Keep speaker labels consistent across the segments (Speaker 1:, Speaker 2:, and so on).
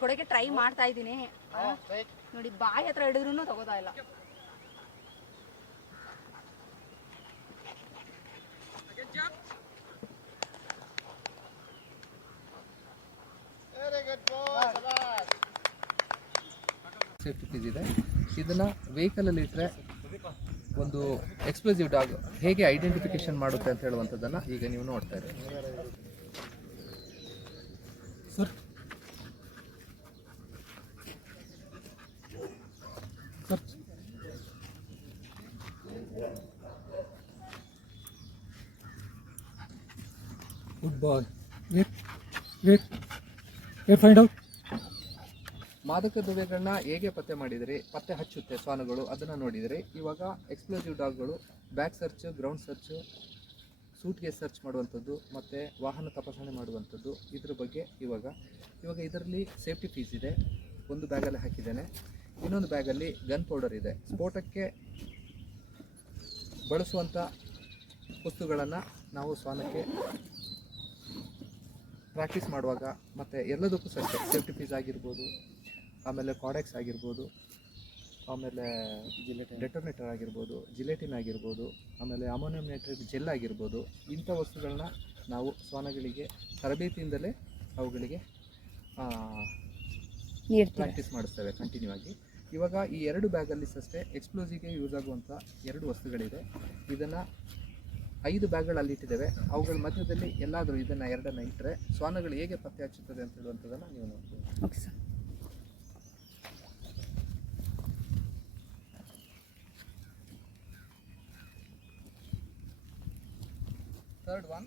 Speaker 1: ಕೊಡೋಕೆ ಟ್ರೈ ಮಾಡ್ತಾ ಇದ್ದೀನಿ. ನೋಡಿ ಬಾಯಿ ಹತ್ರ ಹಿಡಿದ್ರು ತಗೋತಾ ಇಲ್ಲ.
Speaker 2: ಸೇಫ್ಟಿ ವೆಹಿಕಲ್ ಇದೆ. ಇದನ್ನ ವೆಹಿಕಲಲ್ಲಿ ಇಟ್ಟರೆ ಒಂದು ಎಕ್ಸ್ಪ್ಲೋಸಿವ್ ಡಾಗ್ ಹೇಗೆ ಐಡೆಂಟಿಫಿಕೇಶನ್ ಮಾಡುತ್ತೆ ಅಂತ ಹೇಳುವಂಥದ್ದನ್ನು ಈಗ ನೀವು ನೋಡ್ತಾ ಇದ್ದೀರಿ
Speaker 3: good boy wait wait wait find out
Speaker 2: ಮಾದಕ ದ್ರವ್ಯಗಳನ್ನ ಹೇಗೆ ಪತ್ತೆ ಮಾಡಿದರೆ ಪತ್ತೆ ಹಚ್ಚುತ್ತೆ ಶ್ವಾನಗಳು ಅದನ್ನು ನೋಡಿದರೆ ಇವಾಗ ಎಕ್ಸ್ಪ್ಲೋಸಿವ್ ಡಾಗ್ಗಳು ಬ್ಯಾಕ್ ಸರ್ಚ್ ಗ್ರೌಂಡ್ ಸರ್ಚ್ ಸೂಟ್ಗೆ ಸರ್ಚ್ ಮಾಡುವಂಥದ್ದು, ಮತ್ತು ವಾಹನ ತಪಾಸಣೆ ಮಾಡುವಂಥದ್ದು, ಇದ್ರ ಬಗ್ಗೆ ಇವಾಗ ಇವಾಗ ಇದರಲ್ಲಿ ಸೇಫ್ಟಿ ಫೀಸ್ ಇದೆ. ಒಂದು ಬ್ಯಾಗಲ್ಲಿ ಹಾಕಿದ್ದೇನೆ. ಇನ್ನೊಂದು ಬ್ಯಾಗಲ್ಲಿ ಗನ್ ಪೌಡರ್ ಇದೆ. ಸ್ಫೋಟಕ್ಕೆ ಬಳಸುವಂಥ ವಸ್ತುಗಳನ್ನು ನಾವು ಸ್ವಾನಕ್ಕೆ ಪ್ರಾಕ್ಟೀಸ್ ಮಾಡುವಾಗ ಮತ್ತು ಎಲ್ಲದಕ್ಕೂ ಸಹ ಸೇಫ್ಟಿ ಪೀಸ್ ಆಗಿರ್ಬೋದು ಆಮೇಲೆ ಕಾಡೆಕ್ಸ್ ಆಗಿರ್ಬೋದು ಆಮೇಲೆ ಜಿಲೆಟಿನ್ ಡೆಟೋನೇಟರ್ ಆಗಿರ್ಬೋದು ಜಿಲೆಟಿನ್ ಆಗಿರ್ಬೋದು ಆಮೇಲೆ ಅಮೋನಿಯಂ ನೈಟ್ರೇಟ್ ಜೆಲ್ ಆಗಿರ್ಬೋದು ಇಂಥ ವಸ್ತುಗಳನ್ನ ನಾವು ಸ್ವಾನಗಳಿಗೆ ತರಬೇತಿಯಿಂದಲೇ ಅವುಗಳಿಗೆ ಪ್ರಾಕ್ಟೀಸ್ ಮಾಡಿಸ್ತೇವೆ ಕಂಟಿನ್ಯೂ ಆಗಿ. ಇವಾಗ ಈ ಎರಡು ಬ್ಯಾಗಲ್ಲಿ ಅಷ್ಟೇ ಎಕ್ಸ್ಪ್ಲೋಸಿವ್ಗೆ ಯೂಸ್ ಆಗುವಂಥ ಎರಡು ವಸ್ತುಗಳಿದೆ. ಇದನ್ನು ಐದು ಬ್ಯಾಗ್ಗಳಲ್ಲಿ ಇಟ್ಟಿದ್ದೇವೆ. ಅವುಗಳ ಮಧ್ಯದಲ್ಲಿ ಎಲ್ಲಾದರೂ ಇದನ್ನು ಎರಡನ್ನು ಇಟ್ಟರೆ ಶ್ವಾನಗಳು ಹೇಗೆ ಪತ್ತೆ ಹಚ್ಚುತ್ತದೆ ಅಂತ ಹೇಳುವಂಥದ್ದನ್ನು ನೀವು ನೋಡ್ತೀವಿ
Speaker 1: okay sir
Speaker 2: third one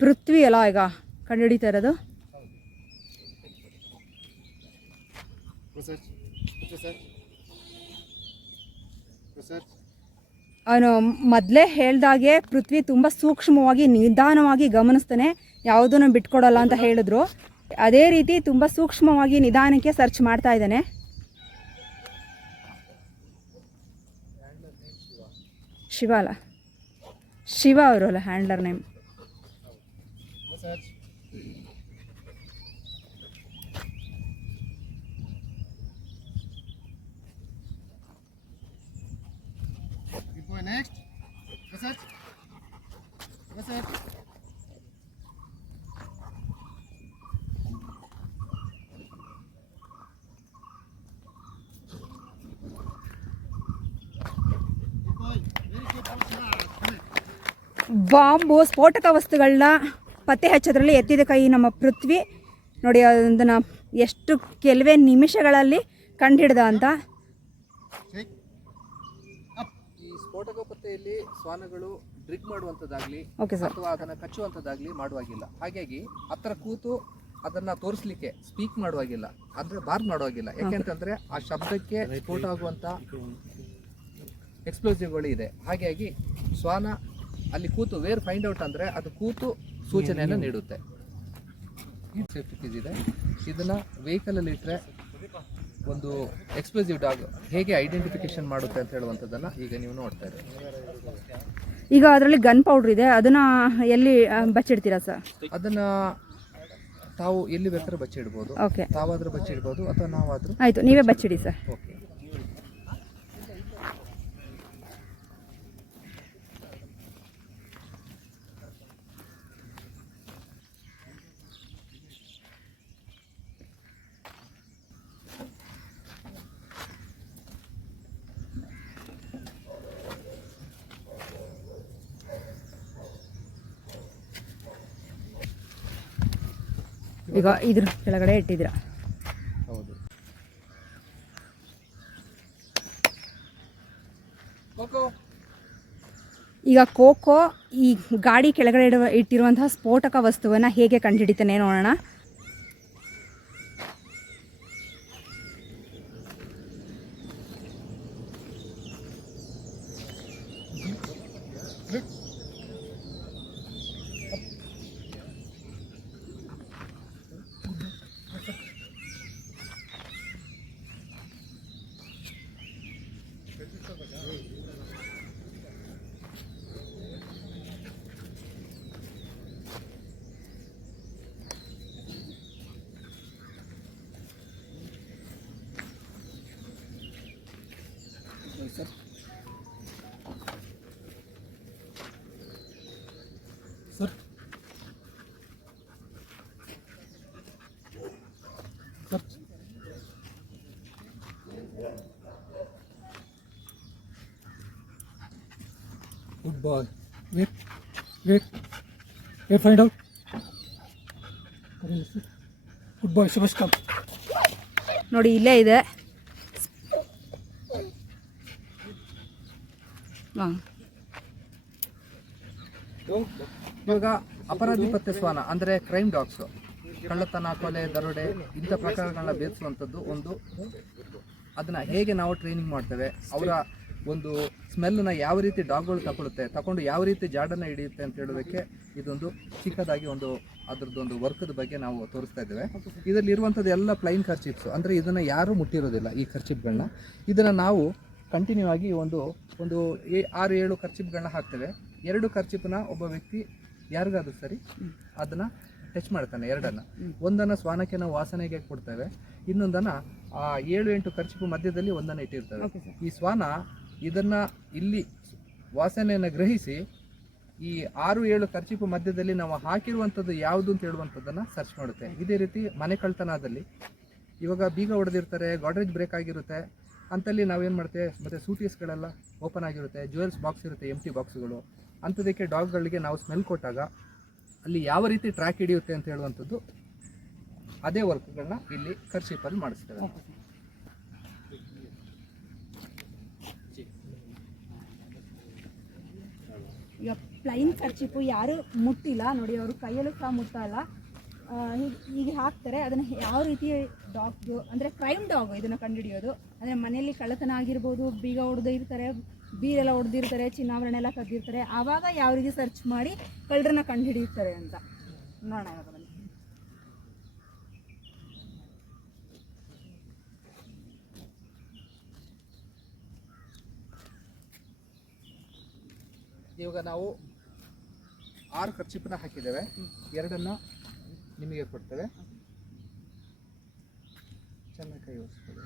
Speaker 1: Prithvi ಅಲ್ಲ ಈಗ ಕಂಡುಹಿಡಿತಾ ಇರೋದು. ಅವನು ಮೊದಲೇ ಹೇಳ್ದಾಗೆ ಪೃಥ್ವಿ ತುಂಬ ಸೂಕ್ಷ್ಮವಾಗಿ ನಿಧಾನವಾಗಿ ಗಮನಿಸ್ತಾನೆ. ಯಾವುದನ್ನು ಬಿಟ್ಕೊಡಲ್ಲ ಅಂತ ಹೇಳಿದ್ರು. ಅದೇ ರೀತಿ ತುಂಬ ಸೂಕ್ಷ್ಮವಾಗಿ ನಿಧಾನಕ್ಕೆ ಸರ್ಚ್ ಮಾಡ್ತಾ ಇದ್ದಾನೆ. ಶಿವ ಅಲ್ಲ. ಶಿವ ಅವರು ಅಲ್ಲ handler name
Speaker 3: Good boy, next.
Speaker 1: Bomb ಸ್ಫೋಟಕ ವಸ್ತುಗಳನ್ನ ಪತ್ತೆ ಹಚ್ಚೋದ್ರಲ್ಲಿ ಎತ್ತಿದ ಕೈ ನಮ್ಮ ಪೃಥ್ವಿ. ನೋಡಿ ಅದನ್ನು ಎಷ್ಟು ಕೆಲವೇ ನಿಮಿಷಗಳಲ್ಲಿ ಕಂಡುಹಿಡ್ದ ಅಂತ.
Speaker 2: ಪತ್ತೆಯಲ್ಲಿ ಶ್ವಾನಗಳು ಡ್ರಿಗ್ ಮಾಡುವಂಥದ್ದಾಗಲಿ
Speaker 1: ಓಕೆ ಸರ್
Speaker 2: ಅಥವಾ ಅದನ್ನು ಕಚ್ಚುವಂಥದ್ದಾಗಲಿ ಮಾಡುವಾಗಿಲ್ಲ. ಹಾಗಾಗಿ ಹತ್ರ ಕೂತು ಅದನ್ನ ತೋರಿಸ್ಲಿಕ್ಕೆ ಸ್ಪೀಕ್ ಮಾಡುವಾಗಿಲ್ಲ. ಅಂದ್ರೆ ಬಾರ್ ಮಾಡುವಾಗಿಲ್ಲ. ಯಾಕೆಂತಂದ್ರೆ ಆ ಶಬ್ದಕ್ಕೆ ಸ್ಫೋಟ ಆಗುವಂತ ಎಕ್ಸ್ಪ್ಲೋಸಿವ್ಗಳು ಇದೆ. ಹಾಗಾಗಿ ಶ್ವಾನ ಅಲ್ಲಿ ಕೂತು ವೇರ್ ಫೈಂಡ್ ಔಟ್ ಅಂದ್ರೆ ಅದು ಕೂತು ಸೂಚನೆಯನ್ನು ನೀಡುತ್ತೆ. ಇದೆ. ಇದನ್ನ ವೆಹಿಕಲ್ ಅಲ್ಲಿ ಇಟ್ಟರೆ ಒಂದು ಎಕ್ಸ್ಪ್ಲೋಸಿವ್ ಡಾಗ್ ಹೇಗೆ ಐಡೆಂಟಿಫಿಕೇಶನ್ ಮಾಡುತ್ತೆ ಅಂತ ಹೇಳುವಂಥದ್ದನ್ನು ಈಗ ನೀವು ನೋಡ್ತಾ ಇದ್ದೀರಿ
Speaker 1: ಈಗ ಅದರಲ್ಲಿ ಗನ್ ಪೌಡರ್ ಇದೆ ಅದನ್ನು ಎಲ್ಲಿ ಬಚ್ಚಿಡ್ತೀರಾ ಸರ್?
Speaker 2: ಅದನ್ನ ತಾವು ಎಲ್ಲಿ ಬೇಕಾದ್ರೆ ಬಚ್ಚಿಡ್ಬೋದು.
Speaker 1: ಓಕೆ
Speaker 2: ತಾವಾದ್ರೂ ಬಚ್ಚಿಡ್ಬೋದು ಅಥವಾ ನಾವಾದರೂ
Speaker 1: ಆಯಿತು ನೀವೇ ಬಚ್ಚಿಡಿ ಸರ್.
Speaker 2: ಓಕೆ
Speaker 1: ಈಗ ಇದ್ರ ಕೆಳಗಡೆ ಇಟ್ಟಿದ್ರ ಹೌದು ಈಗ ಖೋಖೋ ಈ ಗಾಡಿ ಕೆಳಗಡೆ ಇಡುವ ಇಟ್ಟಿರುವಂತಹ ಸ್ಫೋಟಕ ವಸ್ತುವನ್ನು ಹೇಗೆ ಕಂಡುಹಿಡಿತಾನೆ ನೋಡೋಣ.
Speaker 4: Boy. Wait, wait, wait, find out. Good boy, Subhash, come.
Speaker 1: ನೋಡಿ ಇಲ್ಲೇ ಇದೆ ಹಾಂ
Speaker 2: ಇವಾಗ ಅಪರಾಧಿ ಪತ್ತೆ ಶ್ವಾನ ಅಂದರೆ ಕ್ರೈಮ್ ಡಾಗ್ಸ್ ಕಳ್ಳತನ ಕೊಲೆ ದರೋಡೆ ಇಂಥ ಪ್ರಕಾರಗಳನ್ನ ಬೇಯಿಸುವಂಥದ್ದು ಒಂದು ಅದನ್ನು ಹೇಗೆ ನಾವು ಟ್ರೈನಿಂಗ್ ಮಾಡ್ತೇವೆ ಅವರ ಒಂದು ಸ್ಮೆಲ್ನ ಯಾವ ರೀತಿ ಡಾಗ್ಗಳು ತಗೊಳುತ್ತೆ ತಗೊಂಡು ಯಾವ ರೀತಿ ಜಾಡನ್ನು ಹಿಡಿಯುತ್ತೆ ಅಂತ ಹೇಳೋದಕ್ಕೆ ಇದೊಂದು ಚಿಕ್ಕದಾಗಿ ಒಂದು ಅದರದೊಂದು ವರ್ಕದ ಬಗ್ಗೆ ನಾವು ತೋರಿಸ್ತಾ ಇದ್ದೇವೆ. ಇದರಲ್ಲಿ ಇರುವಂಥದ್ದು ಎಲ್ಲ ಪ್ಲೈನ್ ಖರ್ಚಿಪ್ಸು ಅಂದರೆ ಇದನ್ನು ಯಾರೂ ಮುಟ್ಟಿರೋದಿಲ್ಲ ಈ ಖರ್ಚಿಪ್ಗಳನ್ನ ಇದನ್ನು ನಾವು ಕಂಟಿನ್ಯೂ ಆಗಿ ಒಂದು ಒಂದು ಆರು ಏಳು ಖರ್ಚಿಪ್ಗಳನ್ನ ಹಾಕ್ತೇವೆ. ಎರಡು ಖರ್ಚಿಪ್ನ ಒಬ್ಬ ವ್ಯಕ್ತಿ ಯಾರಿಗಾದ್ರೂ ಸರಿ ಅದನ್ನು ಟಚ್ ಮಾಡ್ತಾನೆ ಎರಡನ್ನು. ಒಂದನ್ನು ಸ್ವಾನಕ್ಕೆ ನಾವು ವಾಸನೆಗೆ ಕೊಡ್ತೇವೆ ಇನ್ನೊಂದನ್ನು ಆ ಏಳು ಎಂಟು ಖರ್ಚಿಪು ಮಧ್ಯದಲ್ಲಿ ಒಂದನ್ನು ಇಟ್ಟಿರ್ತೇವೆ. ಈ ಶ್ವಾನ ಇದನ್ನ ಇಲ್ಲಿ ವಾಸನೆಯನ್ನು ಗ್ರಹಿಸಿ ಈ ಆರು ಏಳು ಖರ್ಚಿಪು ಮಧ್ಯದಲ್ಲಿ ನಾವು ಹಾಕಿರುವಂಥದ್ದು ಯಾವುದು ಅಂತ ಹೇಳುವಂಥದ್ದನ್ನು ಸರ್ಚ್ ಮಾಡುತ್ತೆ. ಇದೇ ರೀತಿ ಮನೆ ಕಳ್ತನದಲ್ಲಿ ಇವಾಗ ಬೀಗ ಹೊಡೆದಿರ್ತಾರೆ ಗಾಡ್ರೇಜ್ ಬ್ರೇಕ್ ಆಗಿರುತ್ತೆ, ಅಂತಲ್ಲಿ ನಾವೇನು ಮಾಡ್ತೇವೆ ಮತ್ತು ಸೂಟೀಸ್ಗಳೆಲ್ಲ ಓಪನ್ ಆಗಿರುತ್ತೆ ಜ್ಯುವೆಲ್ಸ್ ಬಾಕ್ಸ್ ಇರುತ್ತೆ ಎಂ ಟಿ ಬಾಕ್ಸ್ಗಳು ಅಂಥದಕ್ಕೆ ಡಾಗ್ಗಳಿಗೆ ನಾವು ಸ್ಮೆಲ್ ಕೊಟ್ಟಾಗ ಅಲ್ಲಿ ಯಾವ ರೀತಿ ಟ್ರ್ಯಾಕ್ ಹಿಡಿಯುತ್ತೆ ಅಂತ ಹೇಳುವಂಥದ್ದು ಅದೇ ವರ್ಕ್ಗಳನ್ನ ಇಲ್ಲಿ ಖರ್ಚಿಪಲ್ಲಿ ಮಾಡಿಸ್ತೇವೆ
Speaker 1: ಈಗ ಪ್ಲೈನ್ ಕರ್ಚಿಪ್ಪು ಯಾರು ಮುಟ್ಟಿಲ್ಲ. ನೋಡಿ, ಅವರು ಕೈಯಲ್ಲೂ ಸಹ ಮುಟ್ಟಲ್ಲ ಹೀಗೆ ಹಾಕ್ತಾರೆ. ಅದನ್ನು ಯಾವ ರೀತಿ ಡಾಗ್ದು ಅಂದರೆ ಕ್ರೈಮ್ ಡಾಗ್ ಇದನ್ನು ಕಂಡುಹಿಡಿಯೋದು? ಅಂದರೆ ಮನೆಯಲ್ಲಿ ಕಳ್ಳತನ ಆಗಿರ್ಬೋದು, ಬೀಗ ಹೊಡೆದಿರ್ತಾರೆ ಬೀರೆಲ್ಲ ಹೊಡೆದಿರ್ತಾರೆ ಚಿನ್ನಾಭರಣ ಎಲ್ಲ ಕದ್ದಿರ್ತಾರೆ ಆವಾಗ ಯಾವ ರೀತಿ ಸರ್ಚ್ ಮಾಡಿ ಕಳ್ಳರನ್ನ ಕಂಡುಹಿಡಿಯುತ್ತಾರೆ ಅಂತ ನೋಡೋಣ ಇವಾಗ
Speaker 2: ನಾವು ಆರು ಖರ್ಚಿಪನ್ನ ಹಾಕಿದ್ದೇವೆ. ಎರಡನ್ನು ನಿಮಗೆ ಕೊಡ್ತೇವೆ. ಚೆನ್ನಾಗಿ ಕೈ ಓಡಿಸ್ಕೊಳ್ಳಿ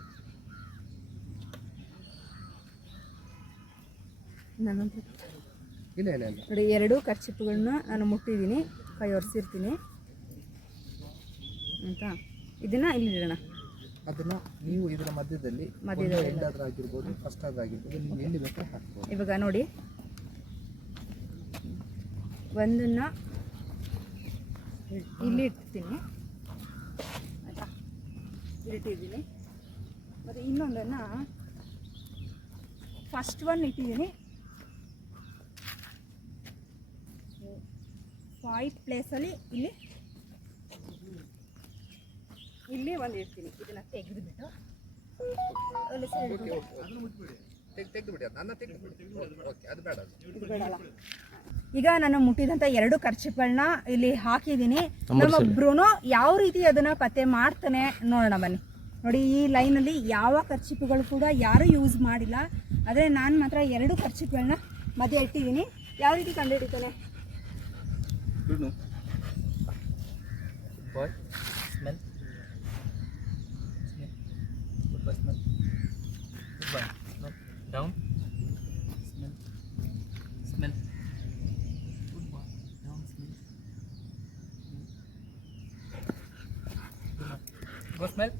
Speaker 2: ಇಲ್ಲ ಇಲ್ಲ ಇಲ್ಲ.
Speaker 1: ನೋಡಿ ಎರಡು ಖರ್ಚಿಪ್ಪುಗಳನ್ನ ನಾನು ಮುಟ್ಟಿದ್ದೀನಿ. ಕೈ ಒರೆಸಿರ್ತೀನಿ. ಆಯಿತಾ? ಇದನ್ನು ಇಲ್ಲಿ ಇಡೋಣ.
Speaker 2: ಅದನ್ನ ನೀವು ಇದರ ಮಧ್ಯದಲ್ಲಿ
Speaker 1: ಮಧ್ಯದಲ್ಲಿ
Speaker 2: ಆಗಿರ್ಬೋದು ಫಸ್ಟ್ ಆಗಿರ್ಬೋದು ನೀವು ಎಲ್ಲಿ ಬೇಕಾದ್ರೆ ಹಾಕ್ಬೋದು.
Speaker 1: ಇವಾಗ ನೋಡಿ ಒಂದನ್ನು ಇಲ್ಲಿ ಇಡ್ತೀನಿ ಆಯಿತಾ? ಇಟ್ಟಿದ್ದೀನಿ. ಮತ್ತು ಇನ್ನೊಂದನ್ನು ಫಸ್ಟ್ ಒನ್ ಇಟ್ಟಿದ್ದೀನಿ. ಫೈವ್ ಪ್ಲೇಸಲ್ಲಿ ಇಲ್ಲಿ ಇಲ್ಲಿ ಒಂದು ಇಡ್ತೀನಿ ಇದನ್ನು ತೆಗೆದುಬಿಟ್ಟು. ಅಲ್ಲಿ ಸೈಡ್
Speaker 2: ತೆಗ್ ತೆಗೆದು ಬಿಡಿ ಅನ್ನ ತೆಗೆದು ಬಿಡಿ ಓಕೆ ಅದು ಬೇಡ
Speaker 1: ಬೇಡಲ್ಲ. ಈಗ ನಾನು ಮುಟ್ಟಿದಂತ ಎರಡು ಖರ್ಚುಗಳನ್ನ ಇಲ್ಲಿ ಹಾಕಿದ್ದೀನಿ. ನಮ್ಮ ಬ್ರುನೋ ಯಾವ ರೀತಿ ಅದನ್ನ ಪತ್ತೆ ಮಾಡ್ತಾನೆ ನೋಡೋಣ ಬನ್ನಿ. ನೋಡಿ ಈ ಲೈನಲ್ಲಿ ಯಾವ ಖರ್ಚುಗಳು ಕೂಡ ಯಾರು ಯೂಸ್ ಮಾಡಿಲ್ಲ. ಆದರೆ ನಾನು ಮಾತ್ರ ಎರಡು ಖರ್ಚುಗಳನ್ನ ಮಧ್ಯೆ ಇಟ್ಟಿದ್ದೀನಿ. ಯಾವ ರೀತಿ ಕಂಡುಹಿಡಿತಾನೆ?
Speaker 2: Go smell.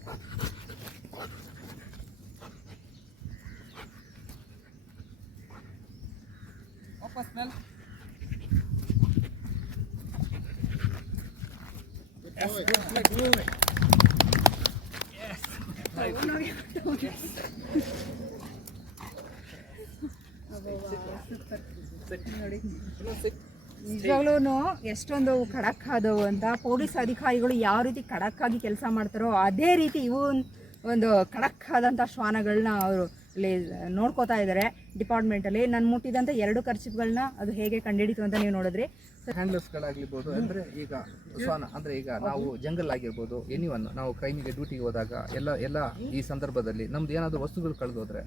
Speaker 2: Go smell. Yes, go smell, go away. Yes. Oh, no, no, yes. Super. Sit. Sit.
Speaker 1: ನಿಜವಾಗ್ಲೂ ಎಷ್ಟೊಂದು ಖಡಕ್ ಆದವು ಅಂತ ಪೊಲೀಸ್ ಅಧಿಕಾರಿಗಳು ಯಾವ ರೀತಿ ಖಡಕ್ ಆಗಿ ಕೆಲಸ ಮಾಡ್ತಾರೋ ಅದೇ ರೀತಿ ಇವು ಒಂದು ಖಡಕ್ ಆದಂಥ ಶ್ವಾನಗಳನ್ನ ಅವರು ಇಲ್ಲಿ ನೋಡ್ಕೋತಾ ಇದ್ದಾರೆ ಡಿಪಾರ್ಟ್ಮೆಂಟಲ್ಲಿ. ನಾನು ಮುಟ್ಟಿದಂಥ ಎರಡು ಖರ್ಚುಗಳನ್ನ ಅದು ಹೇಗೆ ಕಂಡುಹಿಡಿತು ಅಂತ ನೀವು ನೋಡಿದ್ರಿ.
Speaker 2: ಹ್ಯಾಂಡ್ಲರ್ಸ್ಗಳಾಗಿರ್ಬೋದು ಅಂದರೆ ಈಗ ಶ್ವಾನ ಅಂದರೆ ಈಗ ನಾವು ಜಂಗಲ್ ಆಗಿರ್ಬೋದು ಎನಿ ಒನ್ ನಾವು ಕ್ರೈಮಿಗೆ ಡ್ಯೂಟಿಗೆ ಹೋದಾಗ ಎಲ್ಲ ಎಲ್ಲ ಈ ಸಂದರ್ಭದಲ್ಲಿ ನಮ್ದು ಏನಾದರೂ ವಸ್ತುಗಳು ಕಳೆದೋದ್ರೆ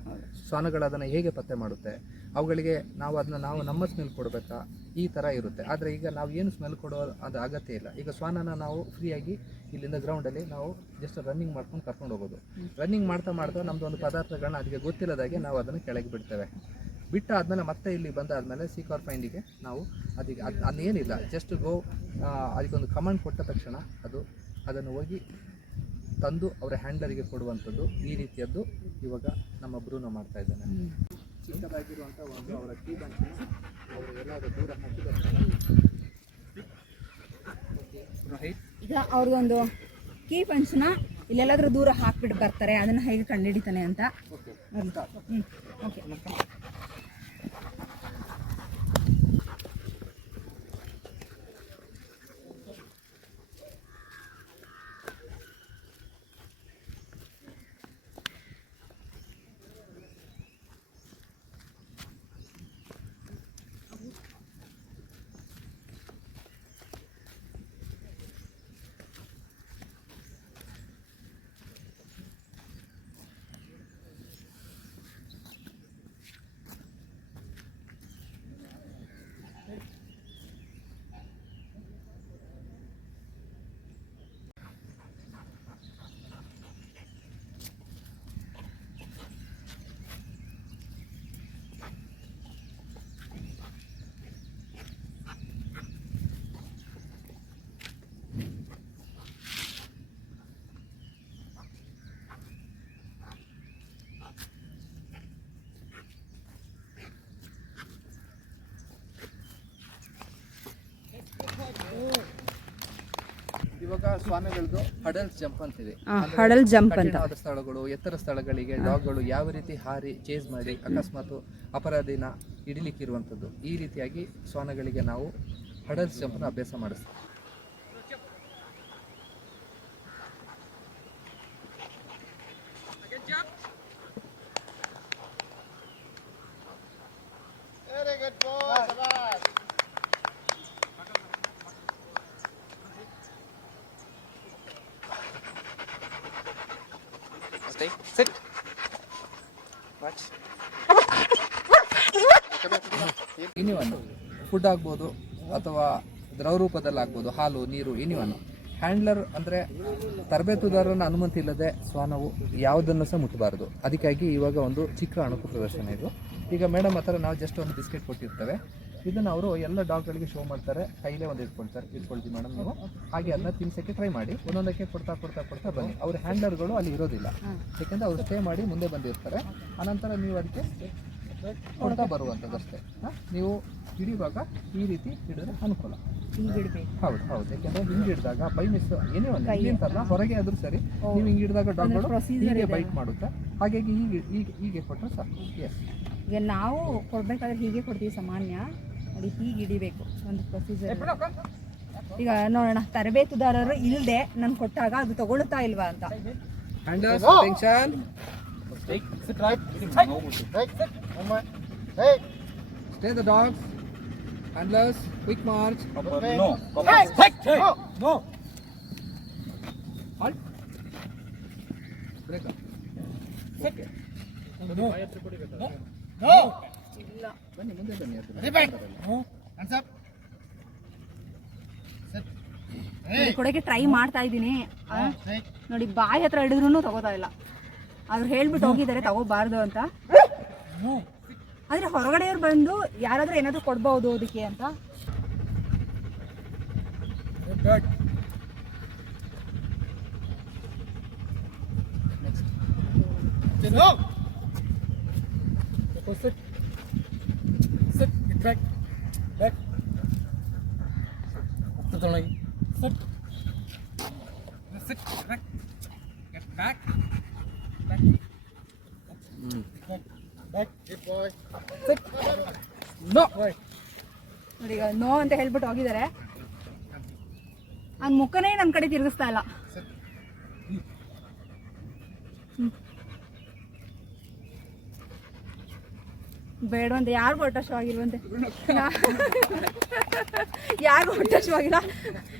Speaker 2: ಶ್ವಾನಗಳು ಅದನ್ನು ಹೇಗೆ ಪತ್ತೆ ಮಾಡುತ್ತೆ? ಅವುಗಳಿಗೆ ನಾವು ಅದನ್ನ ನಾವು ನಮ್ಮ ಸ್ಮೆಲ್ ಕೊಡಬೇಕಾ? ಈ ಥರ ಇರುತ್ತೆ. ಆದರೆ ಈಗ ನಾವು ಏನು ಸ್ಮೆಲ್ ಕೊಡೋ ಅದು ಅಗತ್ಯ ಇಲ್ಲ. ಈಗ ಶ್ವಾನನ ನಾವು ಫ್ರೀಯಾಗಿ ಇಲ್ಲಿಂದ ಗ್ರೌಂಡಲ್ಲಿ ನಾವು ಜಸ್ಟ್ ರನ್ನಿಂಗ್ ಮಾಡ್ಕೊಂಡು ಕರ್ಕೊಂಡು ಹೋಗೋದು. ರನ್ನಿಂಗ್ ಮಾಡ್ತಾ ಮಾಡ್ತಾ ನಮ್ಮದು ಒಂದು ಪದಾರ್ಥಗಳನ್ನ ಅದಕ್ಕೆ ಗೊತ್ತಿಲ್ಲದಾಗೆ ನಾವು ಅದನ್ನು ಕೆಳಗೆ ಬಿಡ್ತೇವೆ. ಬಿಟ್ಟಾದ್ಮೇಲೆ ಮತ್ತೆ ಇಲ್ಲಿ ಬಂದಾದ್ಮೇಲೆ ಸಿಕಾರ್ ಫೈಂಡಿಗೆ ನಾವು ಅದಕ್ಕೆ ಅದು ಅದೇನಿಲ್ಲ ಜಸ್ಟ್ ಗೋ ಅದಕ್ಕೊಂದು ಕಮಾಂಡ್ ಕೊಟ್ಟ ತಕ್ಷಣ ಅದು ಅದನ್ನು ಹೋಗಿ ತಂದು ಅವರ ಹ್ಯಾಂಡ್ಲರಿಗೆ ಕೊಡುವಂಥದ್ದು ಈ ರೀತಿಯದ್ದು ಇವಾಗ ನಮ್ಮ ಬ್ರೂನ ಮಾಡ್ತಾ ಇದ್ದಾನೆ. ಚಿಕ್ಕದಾಗಿರುವಂಥ ಒಂದು ಅವರ ಕೀ ಅವರು ಎಲ್ಲಾದರೂ ದೂರ ಹಾಕಿದ್ದಾರೆ.
Speaker 1: ಈಗ ಅವ್ರದ್ದೊಂದು ಕೀ ಪಂಚನ ಇಲ್ಲೆಲ್ಲಾದ್ರೂ ದೂರ ಹಾಕ್ಬಿಟ್ಟು ಬರ್ತಾರೆ ಅದನ್ನು ಹೇಗೆ ಕಂಡುಹಿಡಿತಾನೆ ಅಂತ.
Speaker 2: ಓಕೆ
Speaker 1: ಹ್ಞೂ ಓಕೆ
Speaker 2: ಇವಾಗ ಹಡಲ್ ಹಡಲ್ಸ್ ಜಂಪ್ ಅಂತಿದೆ
Speaker 1: ಹಡಲ್ ಜಂಪ್ ಅಂತ.
Speaker 2: ಸ್ಥಳಗಳು ಎತ್ತರ ಸ್ಥಳಗಳಿಗೆ ಡಾಗ್ಗಳು ಯಾವ ರೀತಿ ಹಾರಿ ಚೇಸ್ ಮಾಡಿ ಅಕಸ್ಮಾತ್ ಅಪರಾಧಿನ ಹಿಡಿಲಿಕ್ಕಿರುವಂಥದ್ದು ಈ ರೀತಿಯಾಗಿ ಶ್ವಾನಗಳಿಗೆ ನಾವು ಹಡಲ್ಸ್ ಜಂಪ್ನ ಅಭ್ಯಾಸ ಮಾಡಿಸ್ತೀವಿ
Speaker 3: Very good boy. Shabash.
Speaker 2: Sit ಇನಿವನ್ food ಆಗ್ಬೋದು ಅಥವಾ ದ್ರವ ರೂಪದಲ್ಲಿ ಆಗ್ಬೋದು ಹಾಲು ನೀರು ಇನಿವನ್ ಹ್ಯಾಂಡ್ಲರ್ ಅಂದರೆ ತರಬೇತುದಾರನ ಅನುಮತಿ ಇಲ್ಲದೆ ಶ್ವಾನವು ಯಾವುದನ್ನು ಸಹ ಮುಟ್ಟಬಾರದು. ಅದಕ್ಕಾಗಿ ಇವಾಗ ಒಂದು ಚಿಕ್ಕ ಅಣುಕು ಪ್ರದರ್ಶನ ಇದು. ಈಗ ಮೇಡಮ್ ಹತ್ರ ನಾವು ಜಸ್ಟ್ ಒಂದು ಬಿಸ್ಕೆಟ್ ಕೊಟ್ಟಿರ್ತೇವೆ. ಇದನ್ನು ಅವರು ಎಲ್ಲ ಡಾಗ್ಗಳಿಗೆ ಶೋ ಮಾಡ್ತಾರೆ. ಕೈಲೇ ಒಂದು ಇಟ್ಕೊಳ್ತಾರೆ. ಇಟ್ಕೊಳ್ತೀವಿ ಮೇಡಮ್ ನೀವು. ಹಾಗೆ ಅದನ್ನ ತಿನ್ಸೋಕ್ಕೆ ಟ್ರೈ ಮಾಡಿ. ಒಂದೊಂದಕ್ಕೆ ಕೊಡ್ತಾ ಕೊಡ್ತಾ ಕೊಡ್ತಾ ಬನ್ನಿ. ಅವ್ರ ಹ್ಯಾಂಡ್ಲರ್ಗಳು ಅಲ್ಲಿ ಇರೋದಿಲ್ಲ. ಯಾಕೆಂದರೆ ಅವ್ರು ಸ್ಟೇ ಮಾಡಿ ಮುಂದೆ ಬಂದಿರ್ತಾರೆ. ಆನಂತರ ನೀವು ಅದಕ್ಕೆ ಕೊಡ್ತಾ ಬರುವಂಥದ್ದು ಅಷ್ಟೇ ಹಾ? ನೀವು ಹಿಡಿಯುವಾಗ ಈ ರೀತಿ ಹಿಡಿದ್ರೆ ಅನುಕೂಲ.
Speaker 1: ಹೀಗೆ
Speaker 2: ಹೌದು ಹೌದು. ಯಾಕೆಂದ್ರೆ ಹಿಂಗೆ ಹಿಡಿದಾಗ ಬೈ ಮಿಸ್ ಏನೇ ಒಂದು ಅಂತಲ್ಲ ಹೊರಗೆ ಆದ್ರೂ ಸರಿ ನೀವು ಹಿಂಗೆ ಹಿಡಿದಾಗ
Speaker 1: ಡಾಕ್ಟರ್
Speaker 2: ಹೀಗೆ ಬೈಟ್ ಮಾಡುತ್ತೆ? ಹಾಗಾಗಿ ಹೀಗೆ ಹೀಗೆ ಹೀಗೆ ಕೊಟ್ಟರೆ ಸಾಕು. ಎಸ್
Speaker 1: ಈಗ ನಾವು ಕೊಡ್ಬೇಕಾದ್ರೆ ಹೀಗೆ ಕೊಡ್ತೀವಿ ಸಾಮಾನ್ಯ. ಅದು ಹೀಗೆ ಹಿಡಿಬೇಕು. ಒಂದು ಪ್ರೊಸೀಜರ್ ಈಗ ನೋಡೋಣ ತರಬೇತುದಾರರು ಇಲ್ಲದೆ ನಾನು ಕೊಟ್ಟಾಗ ಅದು ತಗೊಳ್ತಾ ಇಲ್ವಾ ಅಂತ.
Speaker 2: Handles tension
Speaker 3: Sit right. Right. One more. Hey.
Speaker 2: Stay the dogs handlers quick march
Speaker 3: Okay. Hey. Go.
Speaker 4: No.
Speaker 2: Break
Speaker 4: No. No.
Speaker 2: ಬನ್ನಿ ಮುಂದೆ ಬನ್ನಿ.
Speaker 4: No.
Speaker 3: Up.
Speaker 1: ನೋಡಿ,
Speaker 3: Hey.
Speaker 1: ಟ್ರೈ ಮಾಡ್ತಾ ಇದ್ದೀನಿ ನೋಡಿ ಬಾಯಿ ಹತ್ರ ಹಿಡಿದ್ರು ತಗೋತಾ ಇಲ್ಲ ಅವ್ರು ಹೇಳ್ಬಿಟ್ಟು ಹೋಗಿದ್ದಾರೆ ತಗೋಬಾರ್ದು ಅಂತ
Speaker 4: No.
Speaker 1: ಆದ್ರೆ ಹೊರಗಡೆಯವ್ರು ಬಂದು ಯಾರಾದರೂ ಏನಾದರೂ ಕೊಡ್ಬೋದು ಅದಕ್ಕೆ ಅಂತ.
Speaker 4: ಕುತ್ಕೊಳ್ಳಿ. Sit. Sit. Get back. Get back. Back. Back. Back.
Speaker 3: Good boy.
Speaker 4: Sit. No. Right.
Speaker 1: ನೋಡಿ ನೋ ಅಂತ ಹೇಳ್ಬಿಟ್ಟು ಹೋಗಿದ್ದಾರೆ. ಅವ್ನ ಮುಖನೇ ನನ್ನ ಕಡೆ ತಿರುಗಿಸ್ತಾ ಇಲ್ಲ. ಹ್ಮ್. ಬೇಡವಂತೆ ಯಾರಿಗೂ ಹೊಟ್ಟಶವಾಗಿಲ್ವಂತೆ ಯಾರಿಗೂ ಹೊಟ್ಟಶವಾಗಿಲ್ಲ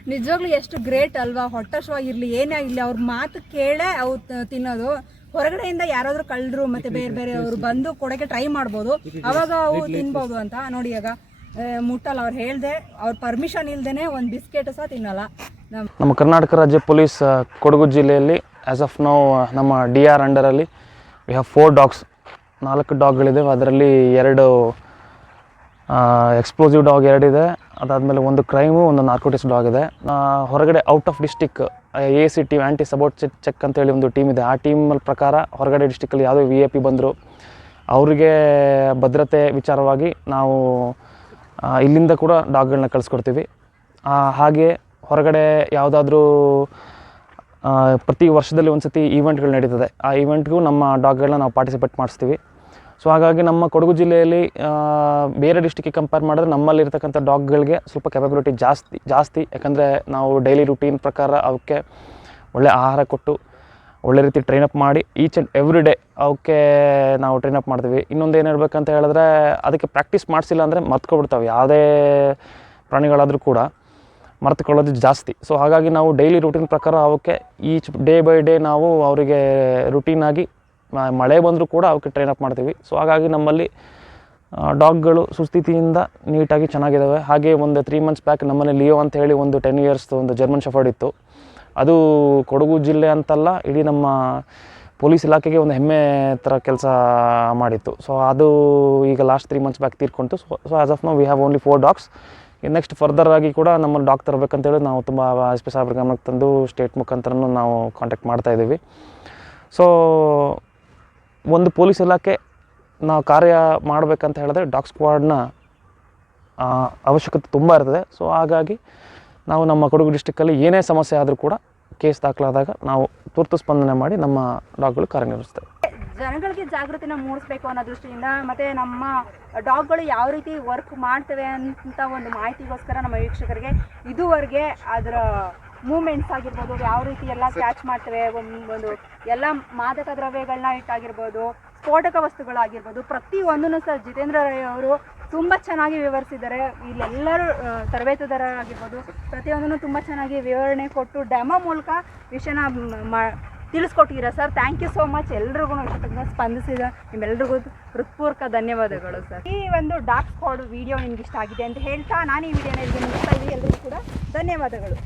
Speaker 1: ನಿಜವಾಗ್ಲೂ ಎಷ್ಟು ಗ್ರೇಟ್ ಅಲ್ವಾ? ಹೊಟ್ಟಶವಾಗಿರ್ಲಿ ಏನೇ ಆಗಿರಲಿ ಅವ್ರ ಮಾತು ಕೇಳೇ ಅವು ತಿನ್ನೋದು. ಹೊರಗಡೆಯಿಂದ ಯಾರಾದ್ರೂ ಕಳ್ಳರು ಮತ್ತೆ ಬೇರೆ ಬೇರೆ ಅವರು ಬಂದು ಕೊಡಕ್ಕೆ ಟ್ರೈ ಮಾಡ್ಬೋದು. ಅವಾಗ ಅವು ತಿನ್ಬೋದು ಅಂತ. ನೋಡಿ ಈಗ ಮುಟ್ಟಲ್ಲ ಅವ್ರು ಹೇಳ್ದೆ ಅವ್ರ ಪರ್ಮಿಷನ್ ಇಲ್ದೇನೆ ಒಂದು ಬಿಸ್ಕೆಟ್ ಸಹ ತಿನ್ನಲ್ಲ. ನಮ್ಮ
Speaker 5: ನಮ್ಮ ಕರ್ನಾಟಕ ರಾಜ್ಯ ಪೊಲೀಸ್ ಕೊಡಗು ಜಿಲ್ಲೆಯಲ್ಲಿ ಆ್ಯಸ್ ಆಫ್ ನೌ ನಮ್ಮ ಡಿ ಆರ್ ಅಂಡರಲ್ಲಿ ವಿ ಹ್ಯಾವ್ ಫೋರ್ ಡಾಗ್ಸ್ ನಾಲ್ಕು ಡಾಗ್ಗಳಿದೆ ಅದರಲ್ಲಿ ಎರಡು ಎಕ್ಸ್ಪ್ಲೋಸಿವ್ ಡಾಗ್ ಎರಡಿದೆ. ಅದಾದಮೇಲೆ ಒಂದು ಕ್ರೈಮು ಒಂದು ನಾರ್ಕೋಟಿಕ್ಸ್ ಡಾಗ್ ಇದೆ. ಹೊರಗಡೆ out of district A C team anti sabotage check check ಅಂತೇಳಿ ಒಂದು ಟೀಮ್ ಇದೆ. ಆ ಟೀಮ್ ಪ್ರಕಾರ ಹೊರಗಡೆ ಡಿಸ್ಟಿಕಲ್ಲಿ ಯಾವುದೇ ವಿ ಎ ಪಿ ಬಂದರು. ಅವರಿಗೆ ಭದ್ರತೆ ವಿಚಾರವಾಗಿ ನಾವು ಇಲ್ಲಿಂದ ಕೂಡ ಡಾಗ್ಗಳನ್ನ ಕಳಿಸ್ಕೊಡ್ತೀವಿ. ಹಾಗೆ ಹೊರಗಡೆ ಯಾವುದಾದ್ರೂ ಪ್ರತಿ ವರ್ಷದಲ್ಲಿ ಒಂದು ಸತಿ ಈವೆಂಟ್ಗಳು ನಡೀತದೆ. ಆ ಈವೆಂಟ್ಗೂ ನಮ್ಮ ಡಾಗ್ಗಳನ್ನ ನಾವು ಪಾರ್ಟಿಸಿಪೇಟ್ ಮಾಡಿಸ್ತೀವಿ. ಸೊ ಹಾಗಾಗಿ ನಮ್ಮ ಕೊಡಗು ಜಿಲ್ಲೆಯಲ್ಲಿ ಬೇರೆ ಡಿಸ್ಟಿಕ್ಕಿಗೆ ಕಂಪೇರ್ ಮಾಡಿದ್ರೆ ನಮ್ಮಲ್ಲಿರ್ತಕ್ಕಂಥ ಡಾಗ್ಗಳಿಗೆ ಸ್ವಲ್ಪ ಕೆಪಬಿಲಿಟಿ ಜಾಸ್ತಿ ಜಾಸ್ತಿ. ಯಾಕಂದರೆ ನಾವು ಡೈಲಿ ರುಟೀನ್ ಪ್ರಕಾರ ಅವಕ್ಕೆ ಒಳ್ಳೆ ಆಹಾರ ಕೊಟ್ಟು, ಒಳ್ಳೆ ರೀತಿ ಟ್ರೈನ್ ಅಪ್ ಮಾಡಿ ಈಚ್ ಆ್ಯಂಡ್ ಎವ್ರಿ ಡೇ ಅವಕ್ಕೆ ನಾವು ಟ್ರೈನ್ ಅಪ್ ಮಾಡ್ತೀವಿ. ಇನ್ನೊಂದು ಏನು ಹೇಳ್ಬೇಕಂತ ಹೇಳಿದ್ರೆ, ಅದಕ್ಕೆ ಪ್ರಾಕ್ಟೀಸ್ ಮಾಡಿಸಿಲ್ಲ ಅಂದರೆ ಮರ್ತ್ಕೊಬಿಡ್ತಾವೆ. ಯಾವುದೇ ಪ್ರಾಣಿಗಳಾದರೂ ಕೂಡ ಮರೆತುಕೊಳ್ಳೋದು ಜಾಸ್ತಿ. ಸೊ ಹಾಗಾಗಿ ನಾವು ಡೈಲಿ ರೂಟೀನ್ ಪ್ರಕಾರ ಅವಕ್ಕೆ ಈಚ್ ಡೇ ಬೈ ಡೇ ನಾವು ಅವರಿಗೆ ರುಟೀನಾಗಿ ಮಳೆ ಬಂದರೂ ಕೂಡ ಅವಕ್ಕೆ ಟ್ರೈನಪ್ ಮಾಡ್ತೀವಿ. ಸೊ ಹಾಗಾಗಿ ನಮ್ಮಲ್ಲಿ ಡಾಗ್ಗಳು ಸುಸ್ಥಿತಿಯಿಂದ ನೀಟಾಗಿ ಚೆನ್ನಾಗಿದ್ದಾವೆ ಹಾಗೆ ಒಂದು ತ್ರೀ ಮಂತ್ಸ್ ಬ್ಯಾಕ್ ನಮ್ಮಲ್ಲಿ ಲಿಯೋ ಅಂತ ಹೇಳಿ ಒಂದು ಟೆನ್ ಇಯರ್ಸ್ ಒಂದು ಜರ್ಮನ್ ಶಫರ್ಡ್ ಇತ್ತು. ಅದು ಕೊಡಗು ಜಿಲ್ಲೆ ಅಂತಲ್ಲ, ಇಡೀ ನಮ್ಮ ಪೊಲೀಸ್ ಇಲಾಖೆಗೆ ಒಂದು ಹೆಮ್ಮೆ ಥರ ಕೆಲಸ ಮಾಡಿತ್ತು. ಸೊ ಅದು ಈಗ last three months back ತೀರ್ಕೊಂತು. So so as of now we have only four dogs next further ಆಗಿ ಕೂಡ ನಮ್ಮಲ್ಲಿ ಡಾಗ್ ತರಬೇಕಂತೇಳಿ ನಾವು ತುಂಬ ಎಸ್ ಪಿ ಸಾಹೇಬ್ರ ಗಮನಕ್ಕೆ ತಂದು ಸ್ಟೇಟ್ ಮುಖಾಂತರನೂ ನಾವು ಕಾಂಟ್ಯಾಕ್ಟ್ ಮಾಡ್ತಾ ಇದ್ದೀವಿ. ಸೊ ಒಂದು ಪೊಲೀಸ್ ಇಲಾಖೆ ನಾವು ಕಾರ್ಯ ಮಾಡಬೇಕಂತ ಹೇಳಿದ್ರೆ ಡಾಗ್ ಸ್ಕ್ವಾಡ್ನ ಅವಶ್ಯಕತೆ ತುಂಬ ಇರ್ತದೆ. ಸೊ ಹಾಗಾಗಿ ನಾವು ನಮ್ಮ ಕೊಡಗು ಡಿಸ್ಟಿಕ್ಕಲ್ಲಿ ಏನೇ ಸಮಸ್ಯೆ ಆದರೂ ಕೂಡ ಕೇಸ್ ದಾಖಲಾದಾಗ ನಾವು ತುರ್ತು ಸ್ಪಂದನೆ ಮಾಡಿ ನಮ್ಮ ಡಾಗ್ಗಳು ಕಾರ್ಯನಿರ್ವಹಿಸ್ತೇವೆ
Speaker 1: ಜನಗಳಿಗೆ ಜಾಗೃತಿನ ಮೂಡಿಸ್ಬೇಕು ಅನ್ನೋ ದೃಷ್ಟಿಯಿಂದ ಮತ್ತೆ ನಮ್ಮ ಡಾಗ್ಗಳು ಯಾವ ರೀತಿ ವರ್ಕ್ ಮಾಡ್ತವೆ ಅಂತ ಒಂದು ಮಾಹಿತಿಗೋಸ್ಕರ ನಮ್ಮ ವೀಕ್ಷಕರಿಗೆ ಇದುವರೆಗೆ ಅದರ ಮೂಮೆಂಟ್ಸ್ ಆಗಿರ್ಬೋದು ಯಾವ ರೀತಿ ಎಲ್ಲ ಕ್ಯಾಚ್ ಮಾಡ್ತವೆ ಒಂದು ಒಂದು ಎಲ್ಲ ಮಾದಕ ದ್ರವ್ಯಗಳನ್ನ ಇಟ್ಟಾಗಿರ್ಬೋದು ಸ್ಫೋಟಕ ವಸ್ತುಗಳಾಗಿರ್ಬೋದು ಪ್ರತಿಯೊಂದನ್ನು ಸಹ ಜಿತೇಂದ್ರ ರೈ ಅವರು ತುಂಬ ಚೆನ್ನಾಗಿ ವಿವರಿಸಿದ್ದಾರೆ. ಇಲ್ಲೆಲ್ಲರೂ ತರಬೇತುದಾರರಾಗಿರ್ಬೋದು ಪ್ರತಿಯೊಂದನ್ನು ತುಂಬ ಚೆನ್ನಾಗಿ ವಿವರಣೆ ಕೊಟ್ಟು ಡೆಮೋ ಮೂಲಕ ವಿಷಯನ ಮ್- ತಿಳಿಸ್ಕೊಟ್ಟಿದ್ದೀರಾ sir? Thank you so much ಎಲ್ರಿಗೂ ಸ್ಪಂದಿಸಿದ ನಿಮ್ಮೆಲ್ರಿಗೂ ಹೃತ್ಪೂರ್ವಕ ಧನ್ಯವಾದಗಳು ಸರ್. ಈ ಒಂದು ಡಾರ್ಕ್ ಕೋಡ್ ವಿಡಿಯೋ ನಿಮ್ಗೆ ಇಷ್ಟ ಆಗಿದೆ ಅಂತ ಹೇಳ್ತಾ ನಾನು ಈ ವಿಡಿಯೋನ ಇಲ್ಲಿಗೆ ಮುಗಿಸ್ತಾ ಇದ್ದೀನಿ. ಎಲ್ರಿಗೂ ಕೂಡ ಧನ್ಯವಾದಗಳು.